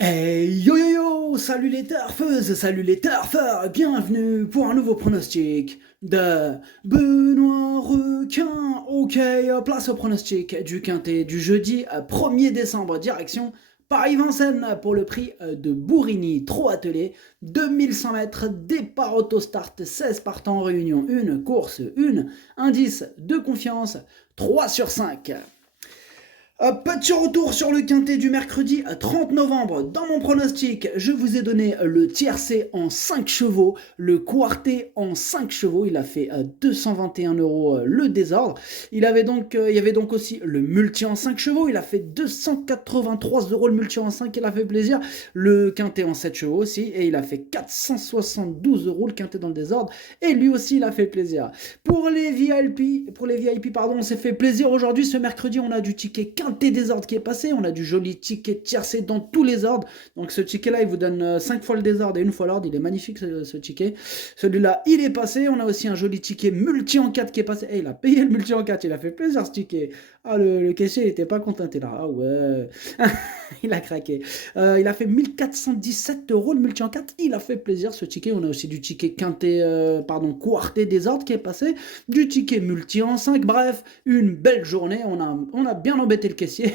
Hey yo yo yo, salut les turfeuses, salut les turfeurs, bienvenue pour un nouveau pronostic de Benoît Requin. Ok, place au pronostic du quintet du jeudi 1er décembre, direction Paris-Vincennes pour le prix de Bourigny, trop attelé, 2100 mètres, départ auto-start, 16 partants en réunion, une course, une, indice de confiance, 3 sur 5. Petit retour sur le quintet du mercredi 30 novembre. Dans mon pronostic, je vous ai donné le tiercé en 5 chevaux, le quartet en 5 chevaux. Il a fait 221 euros le désordre. Il y avait donc aussi le multi en 5 chevaux. Il a fait 283 euros le multi en 5. Il a fait plaisir. Le quintet en 7 chevaux aussi. Et il a fait 472 euros le quintet dans le désordre. Et lui aussi, il a fait plaisir. Pour les VIP, pardon, on s'est fait plaisir aujourd'hui. Ce mercredi, on a du ticket quintet des ordres qui est passé. On a du joli ticket tiercé dans tous les ordres. Donc ce ticket-là, il vous donne 5 fois le désordre et une fois l'ordre. Il est magnifique ce ticket. Celui-là, il est passé. On a aussi un joli ticket multi en 4 qui est passé. Et il a payé le multi en 4. Il a fait plaisir ce ticket. Ah, le caissier, il était pas content. Il était là. Ah ouais. Il a craqué. Il a fait 1417 euros le multi en 4. Il a fait plaisir ce ticket. On a aussi du ticket quintet, quartet des ordres qui est passé. Du ticket multi en 5. Bref, une belle journée. On a bien embêté le caissier.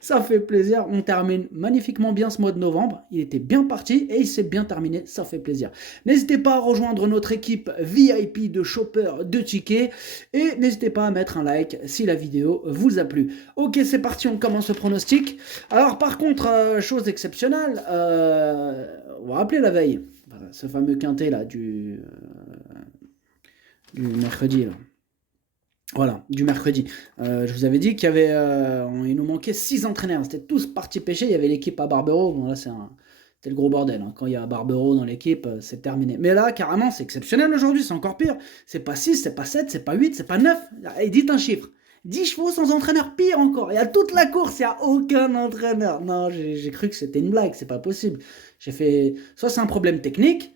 Ça fait plaisir. On termine magnifiquement bien ce mois de novembre. Il était bien parti et il s'est bien terminé. Ça fait plaisir. N'hésitez pas à rejoindre notre équipe VIP de shoppers de tickets. Et n'hésitez pas à mettre un like si la vidéo vous a plu. Ok, c'est parti. On commence le pronostic. Alors, par contre, chose exceptionnelle, on va rappeler la veille. Voilà, ce fameux quintet là du mercredi là. Voilà, du mercredi. Je vous avais dit qu'il y avait, il nous manquait 6 entraîneurs. C'était tous partis pêcher. Il y avait l'équipe à Barbero. Bon là c'était le gros bordel. Hein. Quand il y a Barbero dans l'équipe, c'est terminé. Mais là, carrément, c'est exceptionnel aujourd'hui. C'est encore pire. C'est pas 6, c'est pas 7, c'est pas 8, c'est pas 9. Et dites un chiffre. 10 chevaux sans entraîneur, pire encore. Il y a toute la course, il n'y a aucun entraîneur. Non, j'ai cru que c'était une blague, c'est pas possible. J'ai fait. Soit c'est un problème technique,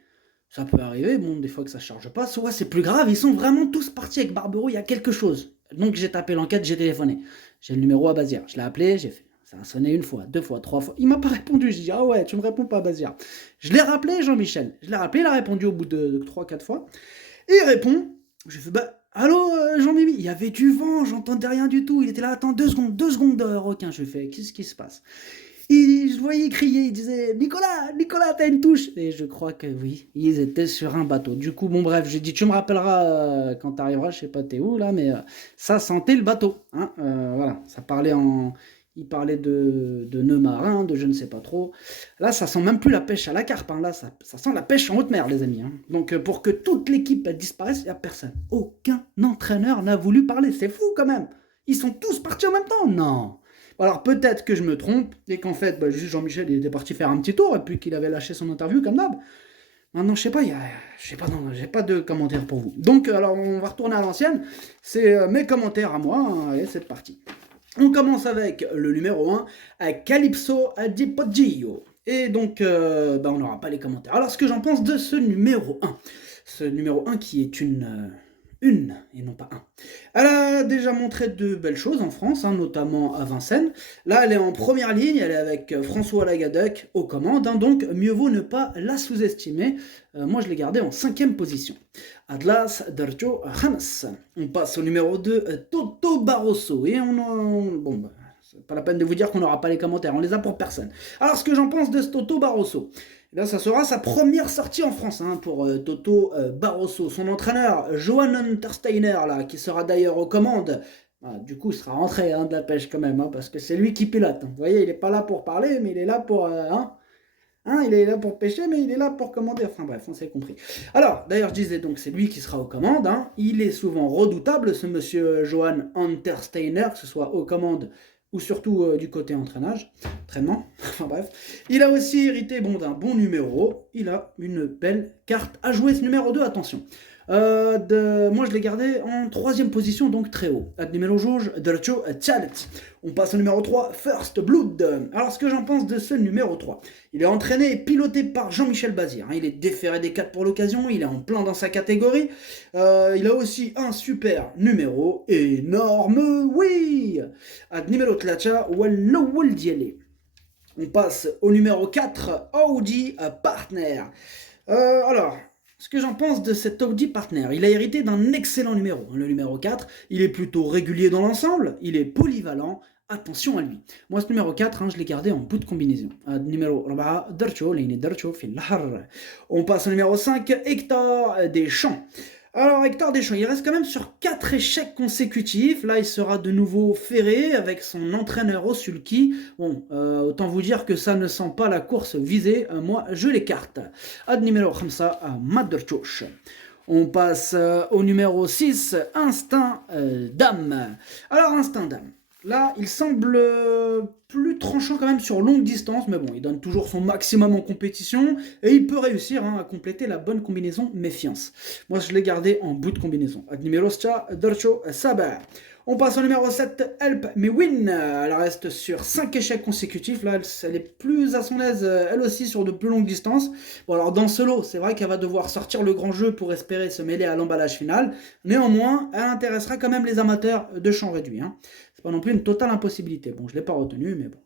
ça peut arriver, bon, des fois que ça charge pas, soit c'est plus grave, ils sont vraiment tous partis avec Barbero, il y a quelque chose. Donc j'ai tapé l'enquête, j'ai téléphoné. J'ai le numéro à Bazir. Je l'ai appelé, j'ai fait. Ça a sonné une fois, deux fois, trois fois. Il m'a pas répondu. Je dis, ah ouais, tu me réponds pas, Bazir. Je l'ai rappelé, Jean-Michel. Je l'ai rappelé, il a répondu au bout de 3-4 fois. Et il répond. Je fais, bah, allô, Jean-Mimi. Il y avait du vent, j'entendais rien du tout. Il était là, attends, 2 secondes, requin. Je fais, qu'est-ce qui se passe? Je voyais crier, il disait Nicolas, Nicolas, t'as une touche. Et je crois que oui, ils étaient sur un bateau. Du coup, bon, bref, j'ai dit tu me rappelleras quand t'arriveras, je sais pas t'es où là, mais ça sentait le bateau. Hein, voilà, ça parlait en. Il parlait de nœuds marins, de je ne sais pas trop. Là, ça sent même plus la pêche à la carpe. Hein. Là, ça sent la pêche en haute mer, les amis. Hein. Donc, pour que toute l'équipe disparaisse, il n'y a personne. Aucun entraîneur n'a voulu parler. C'est fou quand même. Ils sont tous partis en même temps. Non. Alors peut-être que je me trompe et qu'en fait, juste Jean-Michel il était parti faire un petit tour et puis qu'il avait lâché son interview comme d'hab. Maintenant, je sais pas, je sais pas, non, j'ai pas de commentaires pour vous. Donc, alors on va retourner à l'ancienne. C'est mes commentaires à moi. Hein, allez, c'est parti. On commence avec le numéro 1, à Calypso di Poggio. Et donc, on n'aura pas les commentaires. Alors, ce que j'en pense de ce numéro 1. Ce numéro 1 qui est une et non pas un. Elle a déjà montré de belles choses en France, hein, notamment à Vincennes. Là, elle est en première ligne, elle est avec François Lagadec aux commandes, hein, donc mieux vaut ne pas la sous-estimer. Moi, je l'ai gardée en 5e position. Atlas Derjo Hamas. On passe au numéro 2, Toto Barroso. Et bon, c'est pas la peine de vous dire qu'on n'aura pas les commentaires, on les a pour personne. Alors, ce que j'en pense de ce Toto Barroso. Là, ça sera sa première sortie en France hein, pour Toto Barroso. Son entraîneur, Johan Untersteiner, là, qui sera d'ailleurs aux commandes. Du coup, il sera rentré hein, de la pêche quand même, hein, parce que c'est lui qui pilote. Hein. Vous voyez, il n'est pas là pour parler, mais il est là pour... il est là pour pêcher, mais il est là pour commander. Enfin bref, on s'est compris. Alors, d'ailleurs, je disais donc, c'est lui qui sera aux commandes. Hein. Il est souvent redoutable, ce monsieur Johan Untersteiner, que ce soit aux commandes ou surtout du côté entraînement. Enfin bref. Il a aussi hérité d'un bon numéro. Il a une belle carte à jouer. Ce numéro 2, attention. Moi, je l'ai gardé en 3e position, donc très haut. Numéro jauge, Dercho Chalet. On passe au numéro 3, First Blood. Alors, ce que j'en pense de ce numéro 3. Il est entraîné et piloté par Jean-Michel Bazir. Hein. Il est déféré des 4 pour l'occasion. Il est en plein dans sa catégorie. Il a aussi un super numéro. Énorme, oui. Numéro Tlacha, Wallo Waldiele. On passe au numéro 4, Audi Partner. Alors, ce que j'en pense de cet Audi Partner, il a hérité d'un excellent numéro. Le numéro 4, il est plutôt régulier dans l'ensemble, il est polyvalent. Attention à lui. Moi, ce numéro 4, je l'ai gardé en bout de combinaison. Numéro 4, Darcho, Leine Darcho, Filhar. On passe au numéro 5, Hector Deschamps. Alors, Hector Deschamps, il reste quand même sur 4 échecs consécutifs. Là, il sera de nouveau ferré avec son entraîneur Osulki. Bon, autant vous dire que ça ne sent pas la course visée. Moi, je l'écarte. Ad numéro 5, Maderchouch. On passe au numéro 6, Instinct Dame. Alors, Instinct Dame. Là, il semble plus tranchant quand même sur longue distance, mais bon, il donne toujours son maximum en compétition et il peut réussir à compléter la bonne combinaison méfiance. Moi, je l'ai gardé en bout de combinaison. Admirosta, Dorcho, Saber. On passe au numéro 7, Help Me Win. Elle reste sur 5 échecs consécutifs. Là, elle est plus à son aise, elle aussi, sur de plus longues distances. Bon, alors dans ce lot, c'est vrai qu'elle va devoir sortir le grand jeu pour espérer se mêler à l'emballage final. Néanmoins, elle intéressera quand même les amateurs de champ réduit. C'est pas non plus une totale impossibilité. Bon, je ne l'ai pas retenu, mais bon.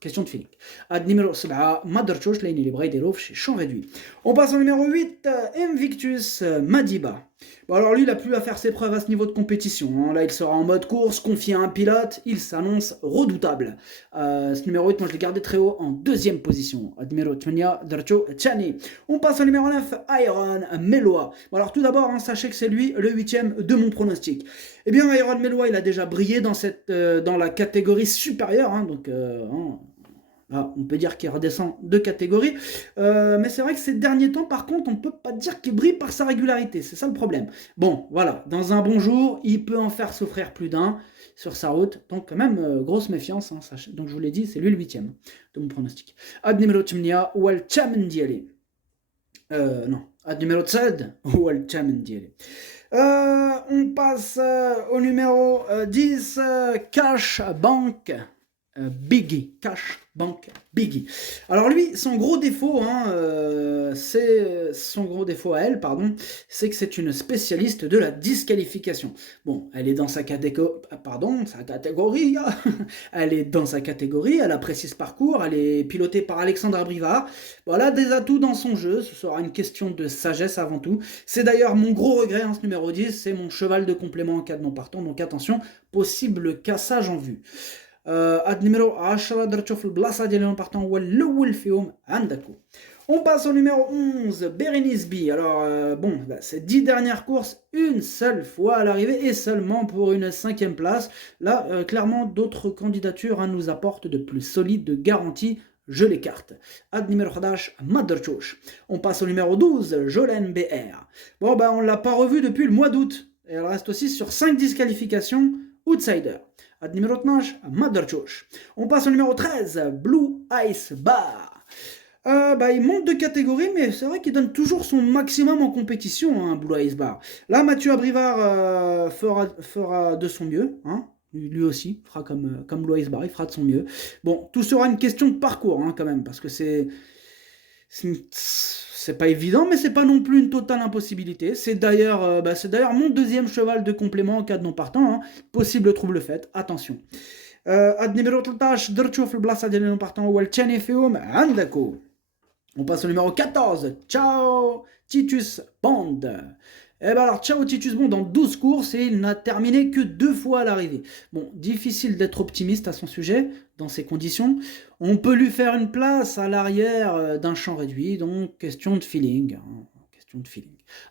Question de feeling. Ad numéro 7, Maderchoch, là, il est Braidelov chez champ réduit. On passe au numéro 8, Invictus Madiba. Bon, alors lui, il a plus à faire ses preuves à ce niveau de compétition. Là, il sera en mode course, confié à un pilote. Il s'annonce redoutable. Ce numéro 8, moi, je l'ai gardé très haut en deuxième position. Ad numéro 8, Darcho Chani. On passe au numéro 9, Iron Meloa. Bon, alors tout d'abord, sachez que c'est lui le 8e de mon pronostic. Eh bien, Iron Meloa, il a déjà brillé dans la catégorie supérieure. Là, on peut dire qu'il redescend de catégorie. Mais c'est vrai que ces derniers temps, par contre, on ne peut pas dire qu'il brille par sa régularité. C'est ça le problème. Bon, voilà. Dans un bon jour, il peut en faire souffrir plus d'un sur sa route. Donc, quand même, grosse méfiance. Donc, je vous l'ai dit, c'est lui le 8e de mon pronostic. Ad numéro 8, Wal Chamendiale. Non. Ad numéro 7, Wal Chamendiale. On passe au numéro 10, Cash Bank Biggie. Cash Bank Biggie. Alors lui, son gros défaut, c'est son gros défaut à elle, c'est que c'est une spécialiste de la disqualification. Bon, elle est dans sa catégorie, elle est dans sa catégorie, elle apprécie ce parcours, elle est pilotée par Alexandra Brivard. Voilà, des atouts dans son jeu, ce sera une question de sagesse avant tout. C'est d'ailleurs mon gros regret, ce numéro 10, c'est mon cheval de complément en cas de non partant, donc attention, possible cassage en vue. Ad numéro 10 درتو في البلاصه ديال البارتون هو الاول فيهم عندكم. On passe au numéro 11, Berenice B. Alors, ces 10 dernières courses, une seule fois à l'arrivée et seulement pour une 5e place. Là, clairement, d'autres candidatures nous apportent de plus solides, de garanties. Je l'écarte. Ad numéro 11, Maderchouch. On passe au numéro 12, Jolene BR. Bon, on ne l'a pas revue depuis le mois d'août. Et elle reste aussi sur 5 disqualifications, outsider. Ad numéro 12, Maderchouch. On passe au numéro 13, Blue Ice Bar. Il monte de catégorie, mais c'est vrai qu'il donne toujours son maximum en compétition, Blue Ice Bar. Là, Mathieu Abrivard fera de son mieux. Lui aussi fera comme Blue Ice Bar, il fera de son mieux. Bon, tout sera une question de parcours, quand même, parce que c'est pas évident, mais c'est pas non plus une totale impossibilité. C'est d'ailleurs mon deuxième cheval de complément en cas de non partant. Possible trouble fait, attention. Ad numéro 13, درتو في البلاصه ديال non partant هو الثاني فيهم عندكم. On passe au numéro 14, Ciao Titus Bond. Alors, Ciao Titus Bond dans 12 courses et il n'a terminé que 2 fois à l'arrivée. Bon, difficile d'être optimiste à son sujet dans ces conditions. On peut lui faire une place à l'arrière d'un champ réduit, donc question de feeling.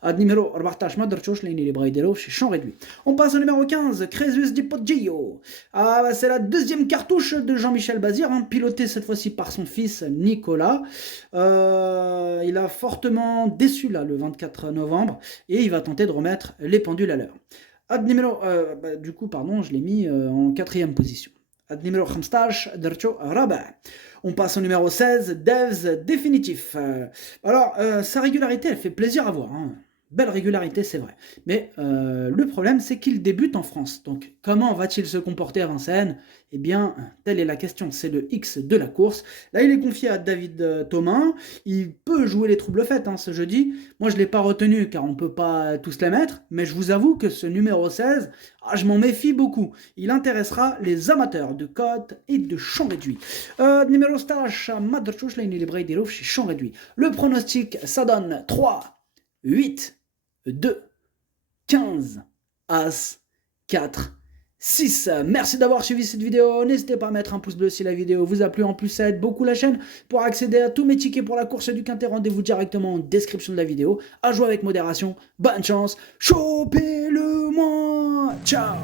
Ad numéro 14, Maderchoch, là il est Braidelov chez champ réduit. On passe au numéro 15, Crésus Di Poggio. C'est la deuxième cartouche de Jean-Michel Bazir, piloté cette fois-ci par son fils Nicolas. Il a fortement déçu là le 24 novembre et il va tenter de remettre les pendules à l'heure. Ad numéro, je l'ai mis en 4e position. Ad numéro 15, Dercho Rabat. On passe au numéro 16, Devs Définitif. Alors, sa régularité, elle fait plaisir à voir. belle régularité, c'est vrai. Mais le problème, c'est qu'il débute en France. Donc, comment va-t-il se comporter à Vincennes? Eh bien, telle est la question. C'est le X de la course. Là, il est confié à David Thomas. Il peut jouer les troubles fêtes ce jeudi. Moi, je ne l'ai pas retenu car on ne peut pas tous les mettre. Mais je vous avoue que ce numéro 16, je m'en méfie beaucoup. Il intéressera les amateurs de côte et de champ réduit. Numéro stage, Madrchouch, là, il est libre chez champ réduit. Le pronostic, ça donne 3, 8, 2, 15, As, 4, 6. Merci d'avoir suivi cette vidéo. N'hésitez pas à mettre un pouce bleu si la vidéo vous a plu. En plus, ça aide beaucoup la chaîne. Pour accéder à tous mes tickets pour la course du Quintet, rendez-vous directement en description de la vidéo. À jouer avec modération. Bonne chance. Chopez-le-moi. Ciao.